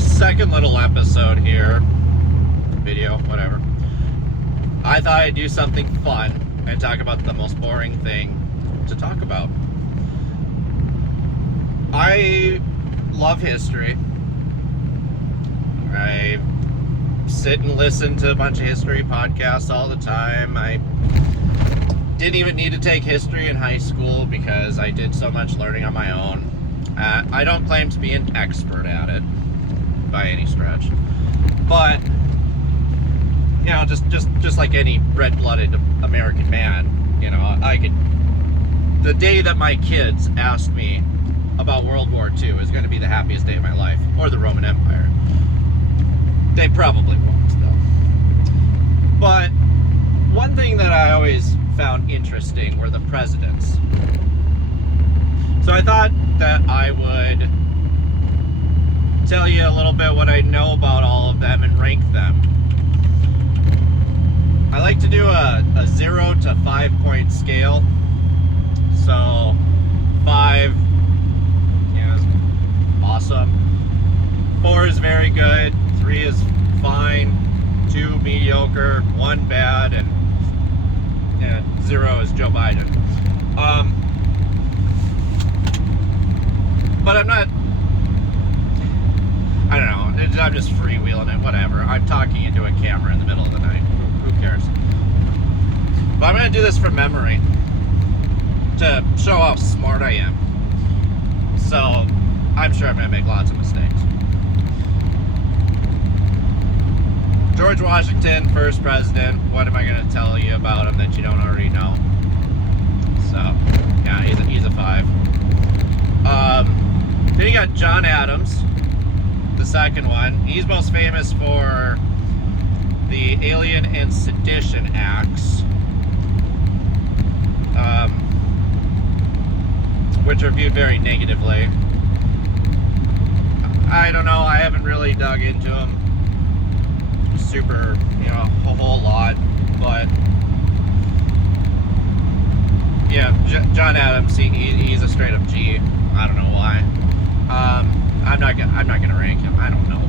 second little episode here, video, whatever, I thought I'd do something fun and talk about the most boring thing to talk about. I love history. I sit and listen to a bunch of history podcasts all the time. I didn't even need to take history in high school because I did so much learning on my own. I don't claim to be an expert at it by any stretch, but you know, just like any red-blooded American man, you know, I could. The day that my kids ask me about World War II is going to be the happiest day of my life, or the Roman Empire. They probably won't, though. But one thing that I always found interesting were the presidents. So I thought that I would tell you a little bit what I know about all of them and rank them. I like to do a 0 to 5 point scale. So 5, yeah, is awesome. 4 is very good. 3 is fine. 2 mediocre. 1 bad, and 0 is Joe Biden. But I'm not, I don't know, I'm just freewheeling it, whatever. I'm talking into a camera in the middle of the night. Who cares? But I'm going to do this from memory to show how smart I am. So I'm sure I'm going to make lots of mistakes. George Washington, first president. What am I going to tell you about him that you don't already know? So, yeah, he's a 5. Then you got John Adams, the second one. He's most famous for the Alien and Sedition Acts, which are viewed very negatively. I don't know, I haven't really dug into them super, you know, a whole lot, but yeah, John Adams, he's a straight up G. I don't know why. I'm not gonna rank him. I don't know.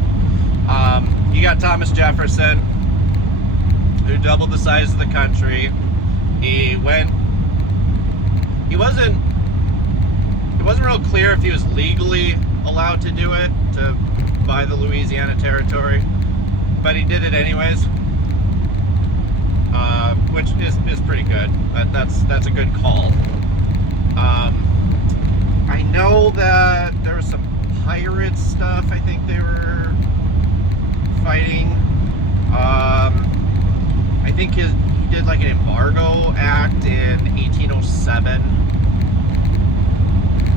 You got Thomas Jefferson, who doubled the size of the country. It wasn't real clear if he was legally allowed to do it, to buy the Louisiana Territory, but he did it anyways, which is pretty good. That's a good call. I know that there was some pirate stuff I think they were fighting. I think he did like an embargo act in 1807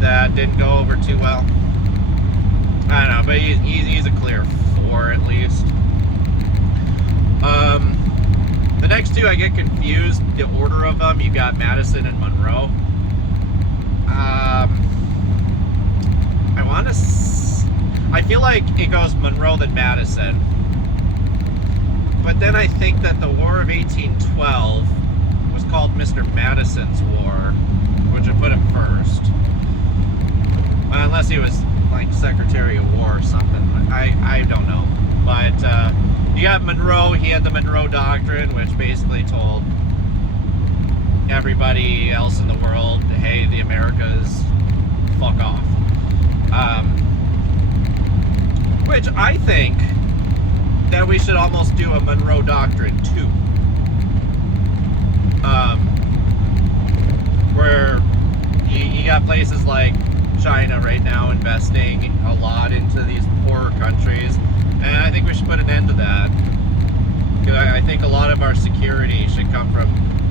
that didn't go over too well. I don't know, but he's a clear 4 at least. The next two I get confused, the order of them. You got Madison and Monroe. I feel like it goes Monroe then Madison, but then I think that the War of 1812 was called Mr. Madison's War, which would put him first, unless he was like Secretary of War or something. I don't know, but you got Monroe. He had the Monroe Doctrine, which basically told everybody else in the world, hey, the Americas, fuck off. Which I think that we should almost do a Monroe Doctrine too. Where you got places like China right now investing a lot into these poorer countries, and I think we should put an end to that. Because I think a lot of our security should come from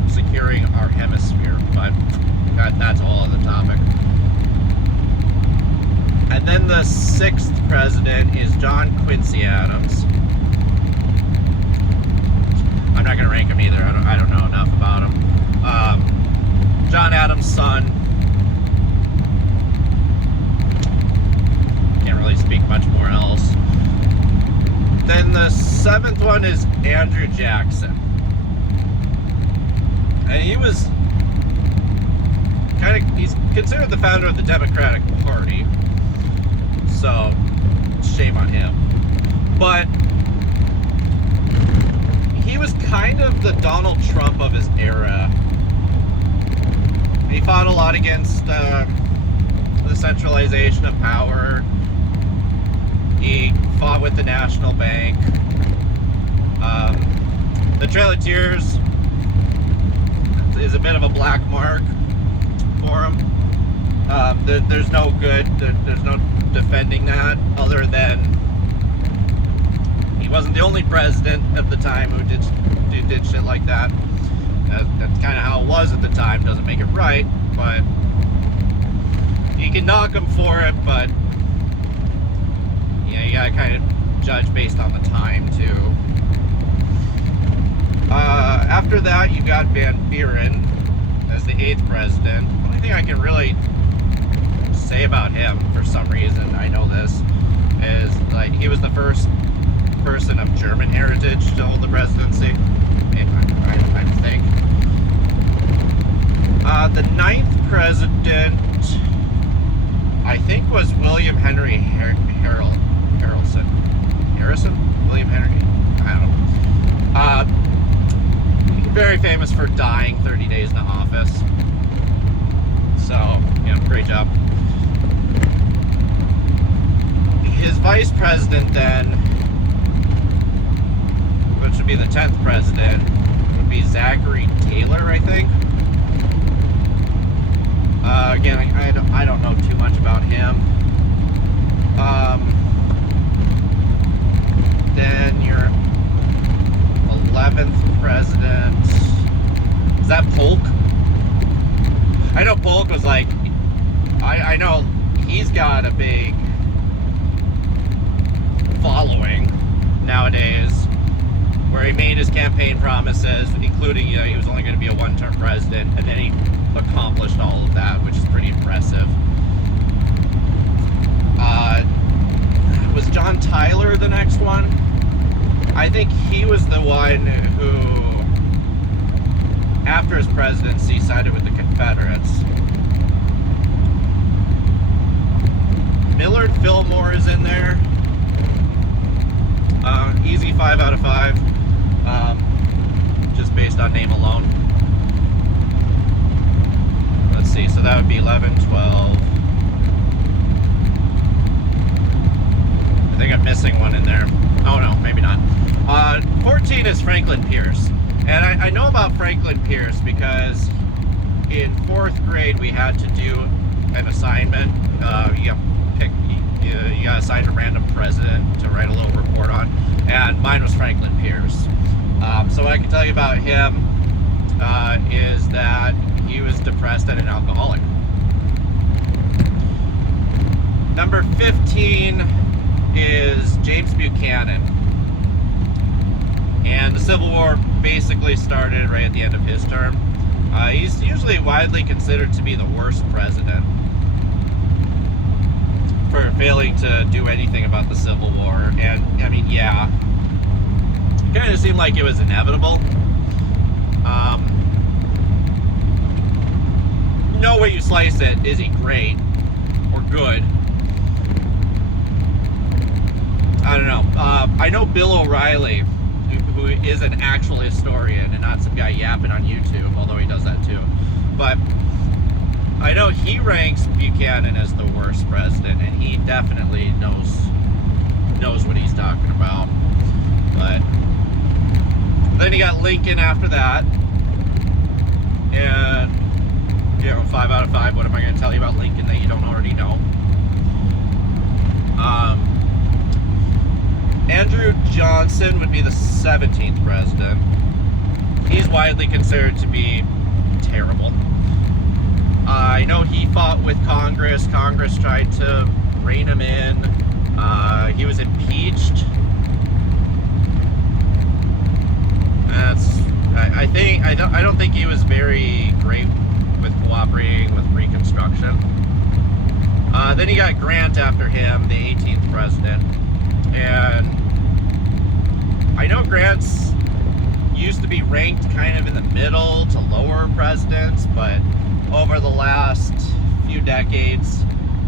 securing our hemisphere, but that's a whole other topic. And then the 6th president is John Quincy Adams. I'm not going to rank him either. I don't know enough about him. John Adams' son. Can't really speak much more else. Then the 7th one is Andrew Jackson. And he's considered the founder of the Democratic Party. So, shame on him. But he was kind of the Donald Trump of his era. He fought a lot against the centralization of power. He fought with the National Bank. The Trail of Tears is a bit of a black mark for him. There's no good, there's no defending that, other than he wasn't the only president at the time who did shit like that. That's kind of how it was at the time. Doesn't make it right, but you can knock him for it, but yeah, you gotta kind of judge based on the time too. After that, you got Van Buren as the 8th president. The only thing I can really say about him, for some reason, I know this, is like he was the first person of German heritage to hold the presidency. I think. The 9th president, I think, was William Henry Harrison. William Henry? I don't know. Very famous for dying 30 days in the office. So, great job. His vice president then, which would be the 10th president, would be Zachary Taylor, I think. Again, I don't know too much about him. Then your 11th president, is that Polk? I know Polk was like, I know he's got a big following nowadays, where he made his campaign promises, including, he was only going to be a one-term president, and then he accomplished all of that, which is pretty impressive. Was John Tyler the next one? I think he was the one who, after his presidency, sided with the Confederates. Millard Fillmore is in there. Easy 5 out of 5. Just based on name alone. Let's see, so that would be 11, 12. I think I'm missing one in there. Oh no, maybe not. 14 is Franklin Pierce. And I know about Franklin Pierce because in 4th grade we had to do an assignment. You got assigned a random president to write a little report on, and mine was Franklin Pierce. So what I can tell you about him is that he was depressed and an alcoholic. Number 15 is James Buchanan. And the Civil War basically started right at the end of his term. He's usually widely considered to be the worst president for failing to do anything about the Civil War. And, I mean, yeah, it kind of seemed like it was inevitable. No way you slice it, is he great or good? I don't know. I know Bill O'Reilly, who is an actual historian and not some guy yapping on YouTube, although he does that too. But I know he ranks Buchanan as the worst president, and he definitely knows what he's talking about. But then you got Lincoln after that, and 5 out of 5. What am I going to tell you about Lincoln that you don't already know? Andrew Johnson would be the 17th president. He's widely considered to be terrible. I know he fought with Congress. Congress tried to rein him in. He was impeached. I don't think he was very great with cooperating with Reconstruction. Then you got Grant after him, the 18th president. And I know Grant's used to be ranked kind of in the middle to lower presidents, but over the last few decades,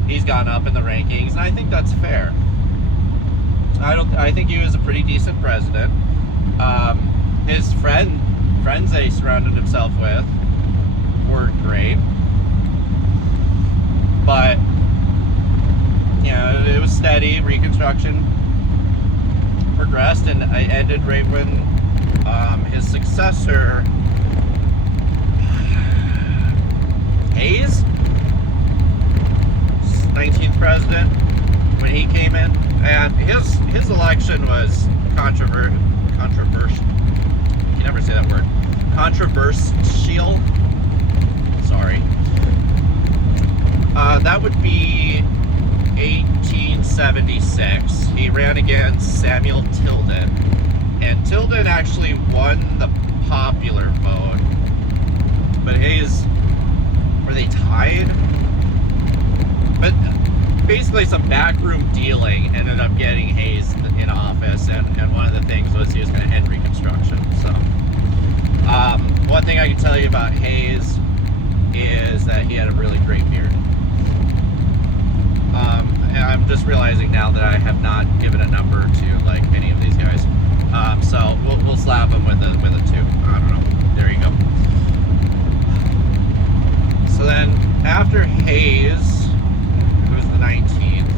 he's gone up in the rankings, and I think that's fair. I think he was a pretty decent president. His friends that he surrounded himself with were great, but it was steady. Reconstruction progressed, and it ended right when his successor, Hayes, 19th president, when he came in, and his election was controversial. You can never say that word. Controversial. Sorry. That would be 1876. He ran against Samuel Tilden, and Tilden actually won the popular vote, but Hayes, were they tied? But basically some backroom dealing ended up getting Hayes in office, and one of the things was he was going to end Reconstruction. So one thing I can tell you about Hayes is that he had a really great beard. And I'm just realizing now that I have not given a number to like any of these guys. So we'll slap him with a 2. I don't know. There you go. So then after Hayes, who was the 19th,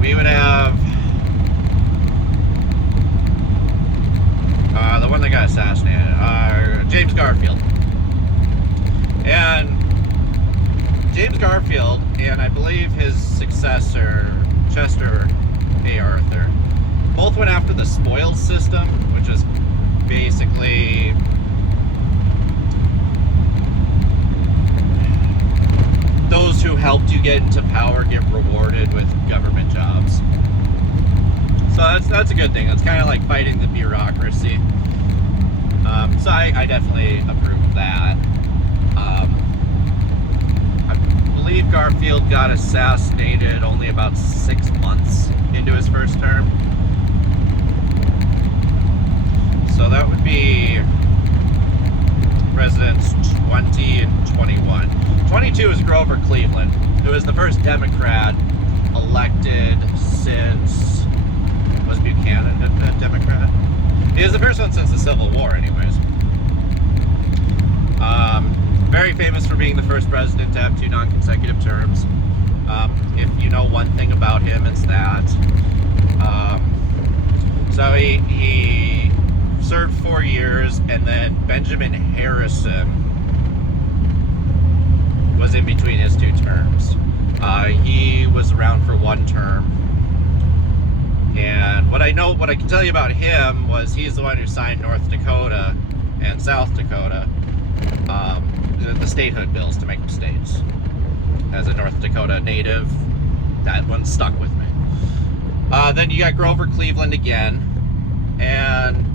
we would have the one that got assassinated, James Garfield. And James Garfield and I believe his successor, Chester A. Arthur, both went after the spoils system, which is basically those who helped you get into power get rewarded with government jobs. So that's a good thing. It's kind of like fighting the bureaucracy. So I definitely approve of that. I believe Garfield got assassinated only about 6 months into his first term. So that would be presidents 20 and 21. 22 is Grover Cleveland, who is the first Democrat elected since, was Buchanan a Democrat? He is the first one since the Civil War, anyways. Very famous for being the first president to have 2 non-consecutive terms. If you know one thing about him, it's that. So he served 4 years, and then Benjamin Harrison was in between his 2 terms. He was around for 1 term. And what I can tell you about him was he's the one who signed North Dakota and South Dakota, the statehood bills to make them states. As a North Dakota native, that one stuck with me. Then you got Grover Cleveland again, and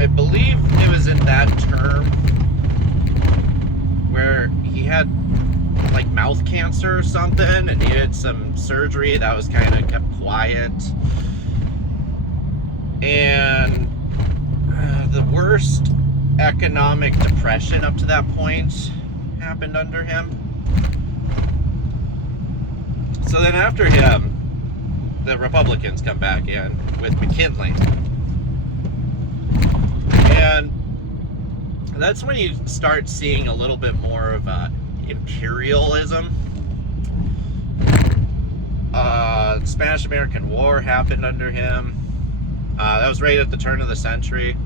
I believe it was in that term where he had like mouth cancer or something and needed some surgery. That was kind of kept quiet. And the worst economic depression up to that point happened under him. So then after him, the Republicans come back in with McKinley. And that's when you start seeing a little bit more of imperialism. Spanish-American War happened under him. That was right at the turn of the century.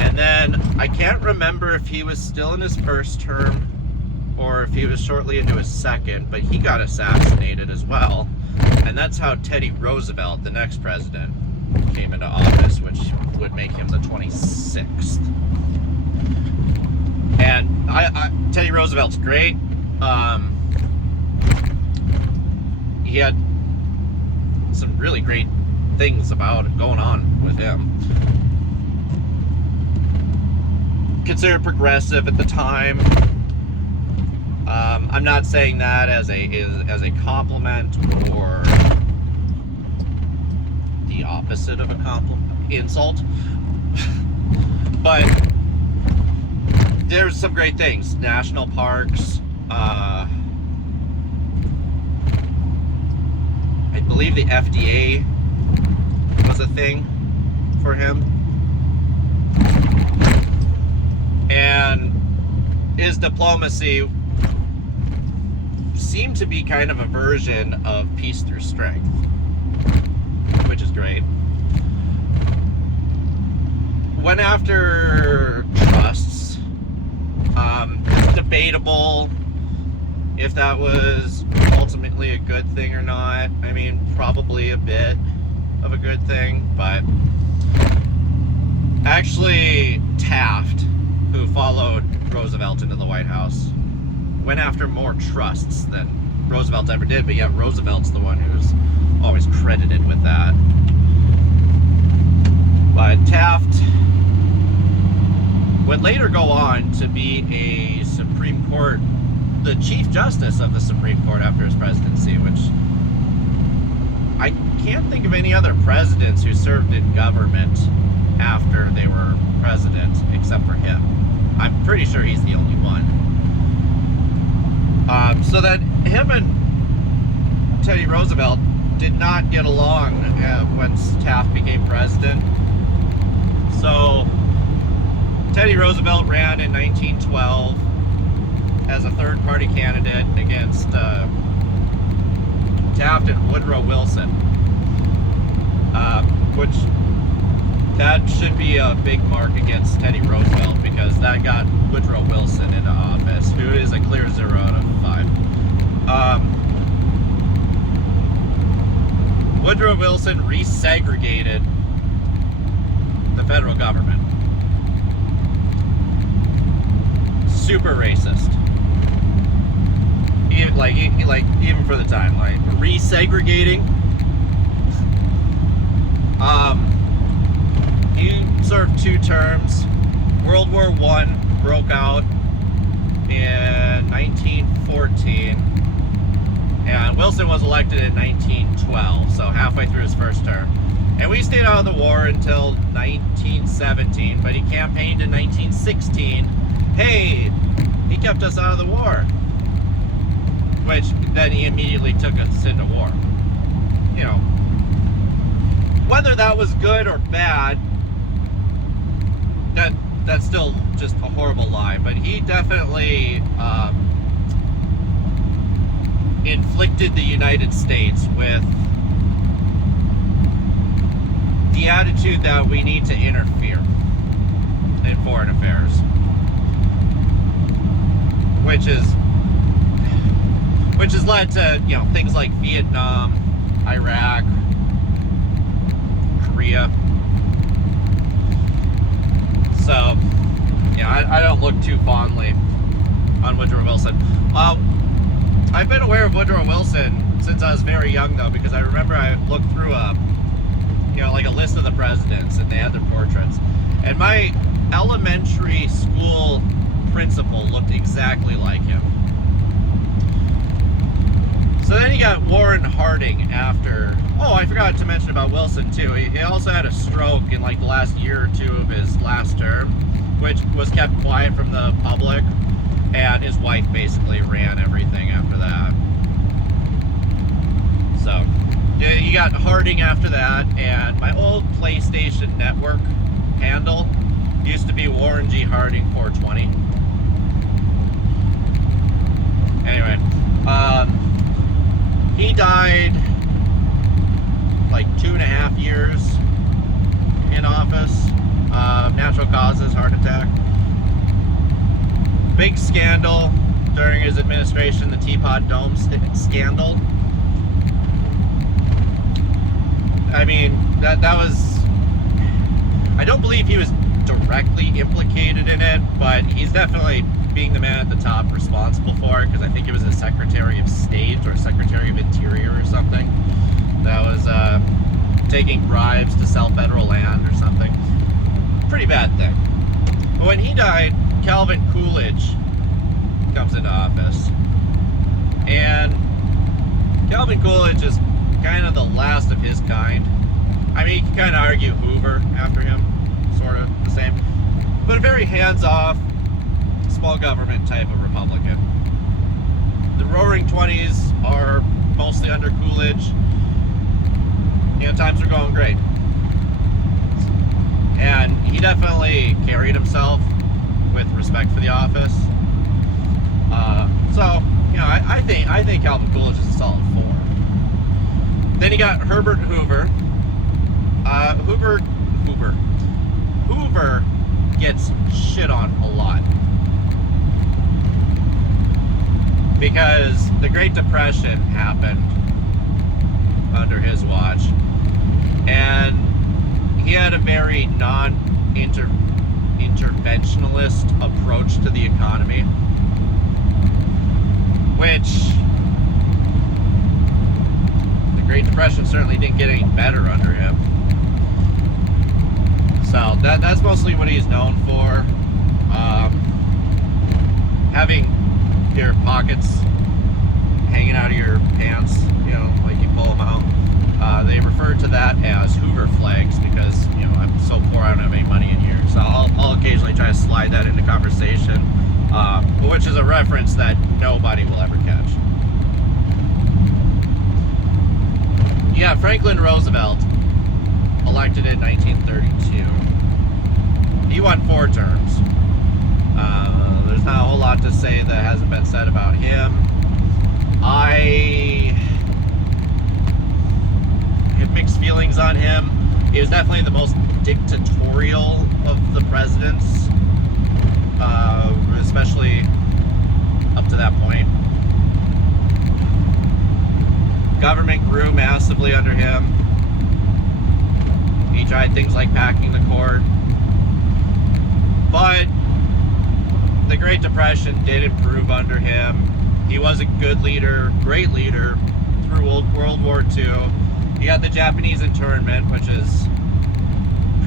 And then I can't remember if he was still in his first term or if he was shortly into his second, but he got assassinated as well. And that's how Teddy Roosevelt, the next president, came into office, which would make him the 26th. And Teddy Roosevelt's great. He had some really great things going on with him. Considered progressive at the time. I'm not saying that as a compliment or the opposite of a insult, but there's some great things. National parks, I believe the FDA was a thing for him. And his diplomacy seemed to be kind of a version of peace through strength, which is great. Went after trusts. It's debatable if that was ultimately a good thing or not. I mean, probably a bit of a good thing, but actually Taft, who followed Roosevelt into the White House, went after more trusts than Roosevelt ever did, but yet Roosevelt's the one who's always credited with that. But Taft would later go on to be a Supreme Court, the Chief Justice of the Supreme Court after his presidency, which I can't think of any other presidents who served in government after they were president, except for him. I'm pretty sure he's the only one. So that him and Teddy Roosevelt did not get along once Taft became president. So Teddy Roosevelt ran in 1912 as a third-party candidate against Taft and Woodrow Wilson, which that should be a big mark against Teddy Roosevelt, because that got Woodrow Wilson into office, who is a clear 0 out of 5. Woodrow Wilson resegregated the federal government. Super racist. Even for the time, like resegregating. He served 2 terms. World War I broke out in 1914, and Wilson was elected in 1912, so halfway through his first term. And we stayed out of the war until 1917, but he campaigned in 1916. Hey, he kept us out of the war. Which then he immediately took us into war. You know, whether that was good or bad, that's still just a horrible lie. But he definitely inflicted the United States with the attitude that we need to interfere in foreign affairs, which has led to, you know, things like Vietnam, Iraq, Korea. So, yeah, I don't look too fondly on Woodrow Wilson. I've been aware of Woodrow Wilson since I was very young, though, because I remember I looked through a list of the presidents, and they had their portraits. And my elementary school principal looked exactly like him. So then you got Warren Harding after. Oh, I forgot to mention about Wilson too. He also had a stroke in like the last year or 2 of his last term, which was kept quiet from the public, and his wife basically ran everything after that. So yeah, you got Harding after that, and my old PlayStation Network handle used to be Warren G. Harding 420. Anyway, he died like 2.5 years in office. Natural causes, heart attack. Big scandal during his administration, the Teapot Dome scandal. I mean, that was... I don't believe he was directly implicated in it, but he's definitely being the man at the top responsible for it, because I think it was a Secretary of State or Secretary of Interior or something that was taking bribes to sell federal land or something. Pretty bad thing. But when he died, Calvin Coolidge comes into office. And Calvin Coolidge is kind of the last of his kind. I mean, you can kind of argue Hoover after him, sort of the same. But a very hands-off, small government type of Republican. The Roaring 20s are mostly under Coolidge. times were going great. And he definitely carried himself with respect for the office. So, I think Calvin Coolidge is a solid 4. Then you got Herbert Hoover. Hoover gets shit on a lot because the Great Depression happened under his watch, and he had a very non-interventionalist approach to the economy, which the Great Depression certainly didn't get any better under him. So that's mostly what he's known for. Having your pockets hanging out of your pants, like you pull them out. They refer to that as Hoover flags because, I'm so poor I don't have any money in here. So I'll occasionally try to slide that into conversation, which is a reference that nobody will ever catch. Yeah, Franklin Roosevelt, elected in 1932. He won 4 terms. There's not a whole lot to say that hasn't been said about him. I have mixed feelings on him. He was definitely the most dictatorial of the presidents, especially up to that point. Government grew massively under him. He tried things like packing the court. But the Great Depression did improve under him. He was a good leader, great leader through World War II. He had the Japanese internment, which is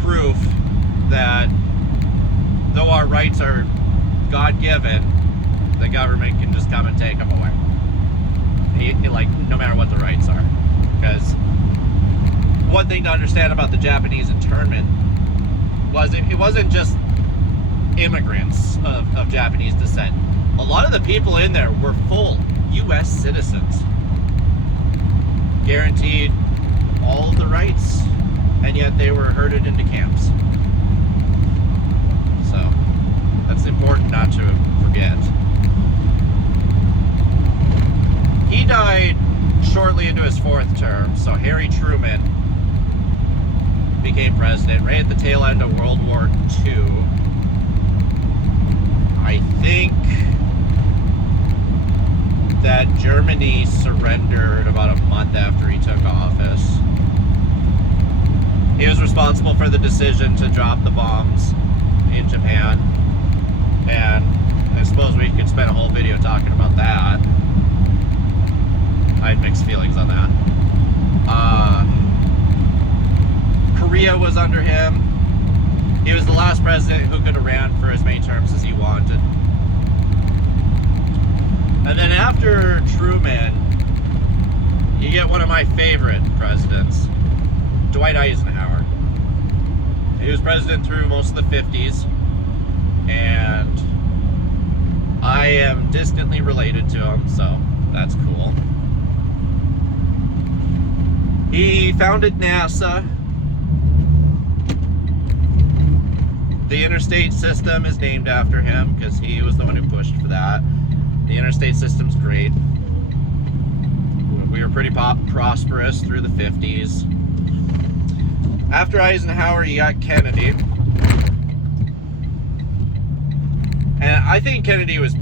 proof that though our rights are God-given, the government can just come and take them away. No matter what the rights are. Because one thing to understand about the Japanese internment was it wasn't just immigrants of Japanese descent. A lot of the people in there were full U.S. citizens, guaranteed all of the rights, and yet they were herded into camps. So that's important not to forget. He died shortly into his 4th term, so Harry Truman became president right at the tail end of World War II. I think that Germany surrendered about a month after he took office. He was responsible for the decision to drop the bombs in Japan, and I suppose we could spend a whole video talking about that. I had mixed feelings on that. Korea was under him. He was the last president who could have ran for as many terms as he wanted. And then after Truman, you get one of my favorite presidents, Dwight Eisenhower. He was president through most of the 50s, and I am distantly related to him, so that's cool. He founded NASA. The interstate system is named after him because he was the one who pushed for that. The interstate system's great. We were pretty prosperous through the 50s. After Eisenhower, you got Kennedy. And I think Kennedy was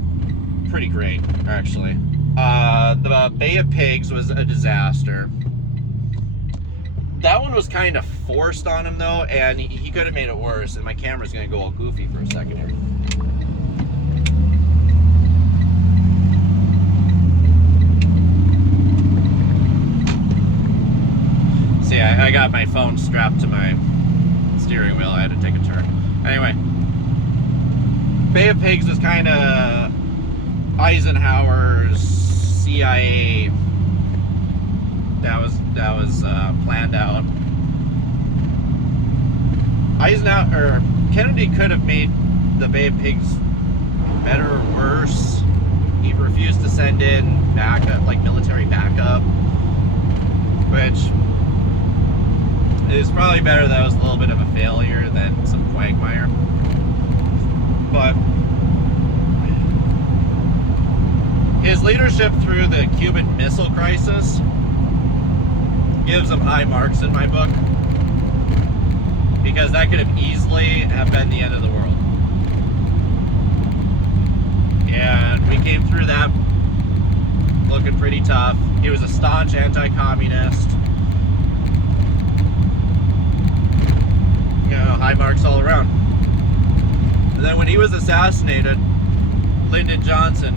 pretty great, actually. The Bay of Pigs was a disaster. That one was kind of forced on him, though, and he could have made it worse. And my camera's going to go all goofy for a second here. See, I got my phone strapped to my steering wheel. I had to take a turn. Anyway, Bay of Pigs was kind of Eisenhower's CIA. That was planned out. Kennedy could have made the Bay of Pigs better or worse. He refused to send in backup, like military backup, which It's probably better that it was a little bit of a failure than some quagmire. But his leadership through the Cuban Missile Crisis gives him high marks in my book, because that could have easily have been the end of the world. And we came through that looking pretty tough. He was a staunch anti-communist. You know, high marks all around. And then when he was assassinated, Lyndon Johnson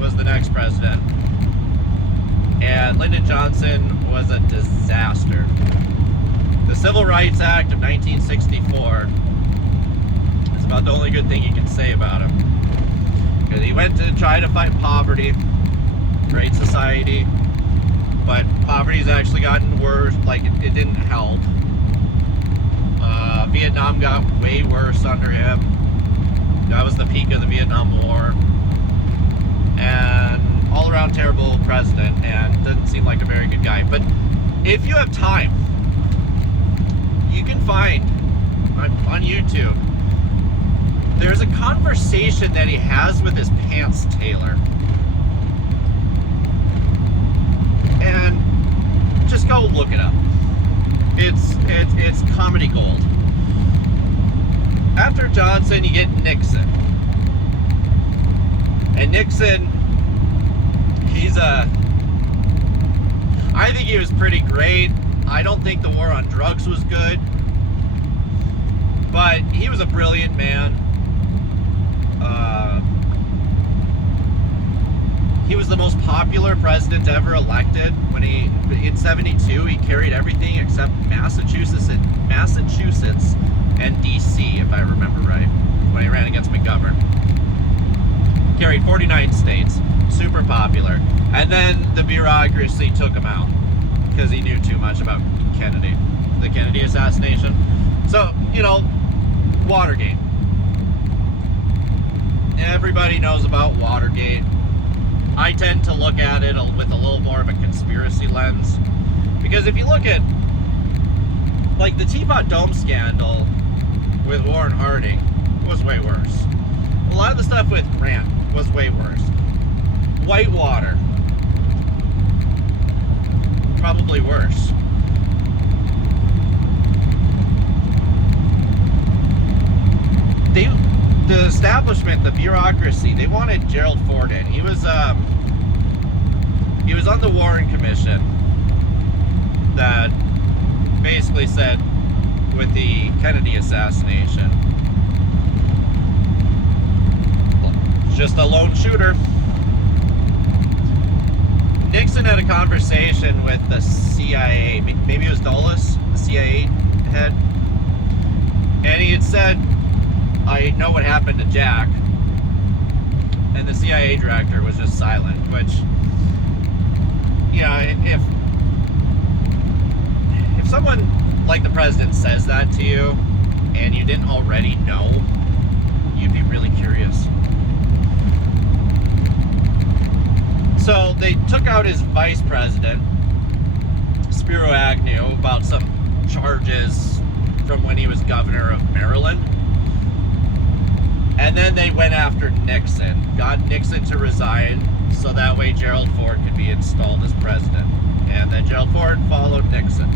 was the next president. And Lyndon Johnson was a disaster. The Civil Rights Act of 1964 is about the only good thing you can say about him. Because he went to try to fight poverty, great society, but poverty's actually gotten worse, like it didn't help. Vietnam got way worse under him. That was the peak of the Vietnam War. And all around terrible president, and doesn't seem like a very good guy. But if you have time, you can find on YouTube, there's a conversation that he has with his pants tailor. And just go look it up. It's comedy gold. After Johnson, you get Nixon. And Nixon, I think he was pretty great. I don't think the war on drugs was good. But he was a brilliant man. He was the most popular president ever elected. When in 72, he carried everything except Massachusetts and DC, if I remember right, when he ran against McGovern. Carried 49 states, super popular. And then the bureaucracy took him out because he knew too much about Kennedy, the Kennedy assassination. So, you know, Watergate. Everybody knows about Watergate. I tend to look at it with a little more of a conspiracy lens. Because if you look at, like, the Teapot Dome scandal with Warren Harding was way worse. A lot of the stuff with Grant was way worse. Whitewater, probably worse. The establishment, the bureaucracy, they wanted Gerald Ford in. He was on the Warren Commission that basically said with the Kennedy assassination, just a lone shooter. Nixon had a conversation with the CIA, maybe it was Dulles, the CIA head, and he had said, I know what happened to Jack, and the CIA director was just silent, which, you know, if someone like the president says that to you, and you didn't already know, you'd be really curious. So they took out his vice president, Spiro Agnew, about some charges from when he was governor of Maryland. And then they went after Nixon, got Nixon to resign, so that way Gerald Ford could be installed as president. And then Gerald Ford followed Nixon.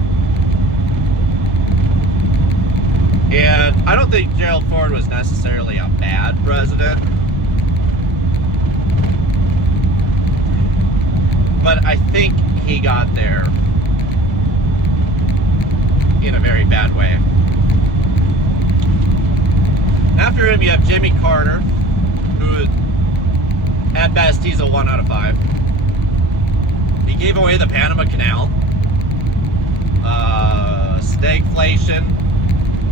And I don't think Gerald Ford was necessarily a bad president. But I think he got there in a very bad way. After him, you have Jimmy Carter, who, at best, he's a 1 out of 5. He gave away the Panama Canal. Stagflation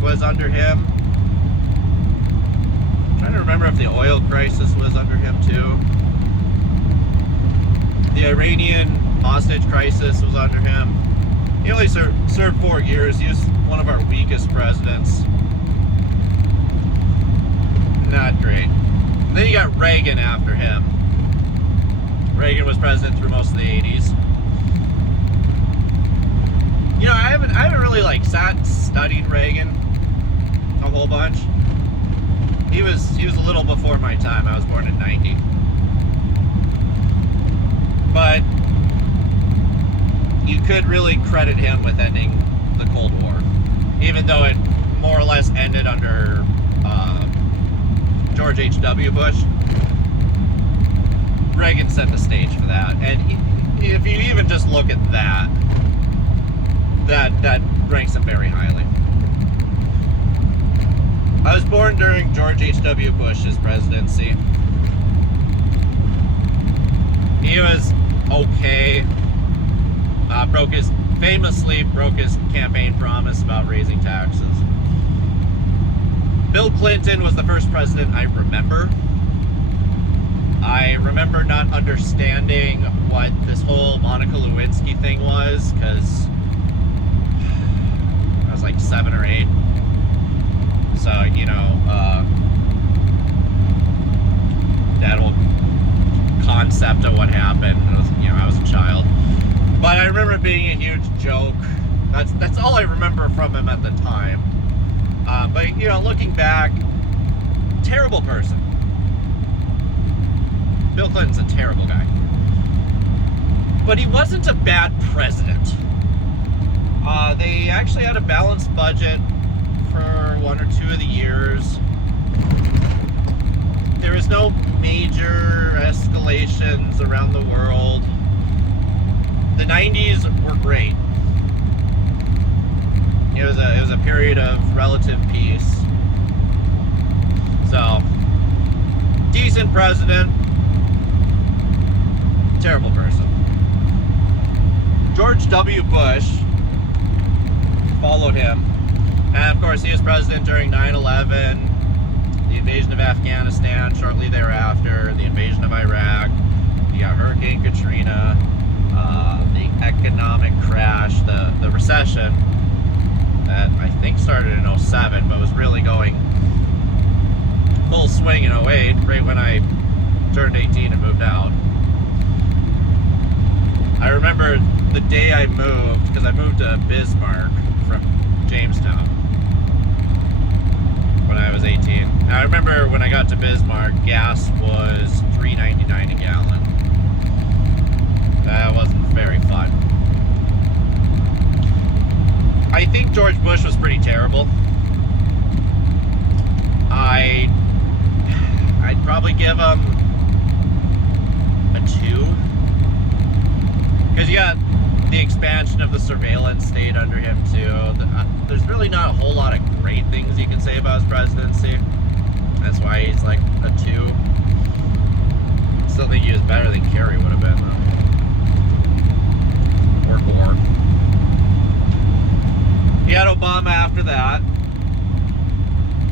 was under him. I'm trying to remember if the oil crisis was under him, too. The Iranian hostage crisis was under him. He only served 4 years. He was one of our weakest presidents. Not great. And then you got Reagan after him. Reagan was president through most of the 80s. You know, I haven't I haven't really like studied Reagan a whole bunch. He was a little before my time. I was born in 90. But you could really credit him with ending the Cold War, even though it more or less ended under George H.W. Bush. Reagan set the stage for that, and if you even just look at that ranks him very highly. I was born during George H.W. Bush's presidency. He was okay. Famously broke his campaign promise about raising taxes. Bill Clinton was the first president I remember. I remember not understanding what this whole Monica Lewinsky thing was, because I was like 7 or 8. So, that whole concept of what happened, I was a child. But I remember it being a huge joke. That's all I remember from him at the time. But, looking back, terrible person. Bill Clinton's a terrible guy. But he wasn't a bad president. They actually had a balanced budget for 1 or 2 of the years. There was no major escalations around the world. The 90s were great. It was a period of relative peace. So, decent president, terrible person. George W. Bush followed him. And of course, he was president during 9/11, the invasion of Afghanistan shortly thereafter, the invasion of Iraq. You got Hurricane Katrina, the economic crash, the recession that I think started in 07, but was really going full swing in 08, right when I turned 18 and moved out. I remember the day I moved, because I moved to Bismarck from Jamestown when I was 18. Now, I remember when I got to Bismarck, gas was $3.99 a gallon. That wasn't very fun. I think George Bush was pretty terrible. I'd probably give him a 2. Because you got the expansion of the surveillance state under him too. There's really not a whole lot of great things you can say about his presidency. That's why he's like a 2. Still think he was better than Kerry would have been though. Or Gore. He had Obama after that.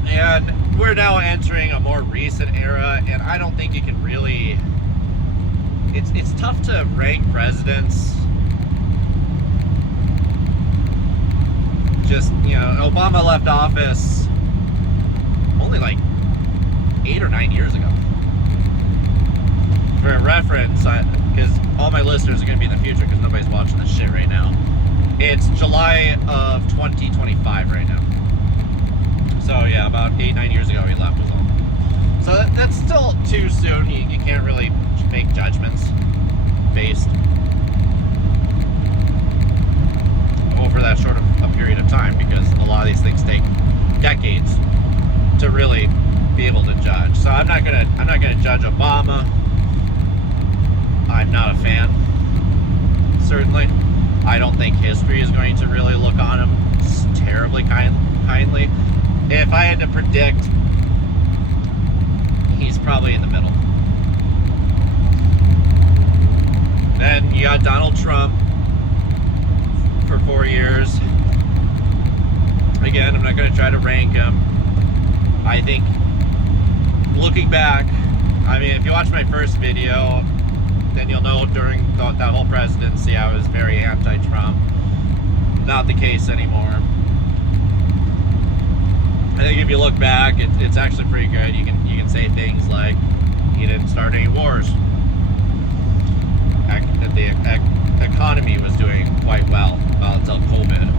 And we're now entering a more recent era, and I don't think you can really... It's tough to rank presidents. Just, Obama left office only like 8 or 9 years ago. For reference, because all my listeners are going to be in the future because nobody's watching this shit right now. It's July of 2025 right now. So yeah, about 8-9 years ago he left was all. So that's still too soon. You can't really make judgments based over that short of a period of time, because a lot of these things take decades to really be able to judge. So I'm not gonna judge Obama. I'm not a fan. Certainly, I don't think history is going to really look on him terribly kindly. If I had to predict, he's probably in the middle. Then you got Donald Trump for 4 years. Again, I'm not going to try to rank him. I think, looking back, if you watch my first video, then you'll know during that whole presidency I was very anti-Trump. Not the case anymore. I think if you look back, it's actually pretty good. You can say things like, he didn't start any wars. The economy was doing quite well until COVID.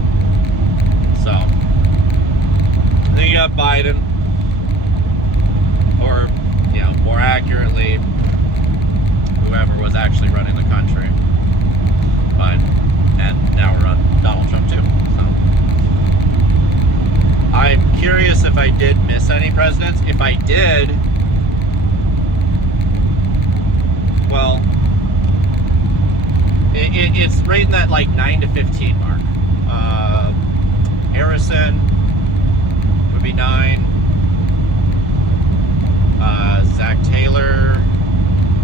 Biden, or, more accurately, whoever was actually running the country. And now we're on Donald Trump too. So I'm curious if I did miss any presidents. If I did, well, it's right in that like 9 to 15 mark. Harrison would be 9. Zach Taylor,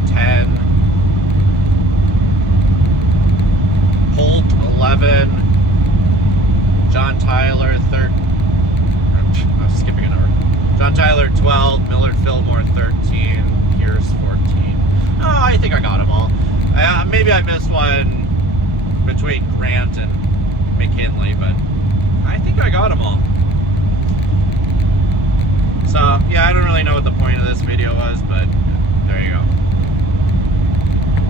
10. Holt, 11. John Tyler, 13. I was skipping a number. John Tyler, 12. Millard Fillmore, 13. Pierce, 14. Oh, I think I got them all. Maybe I missed one between Grant and McKinley, but I think I got them all. So, yeah, I don't really know what the point of this video was, but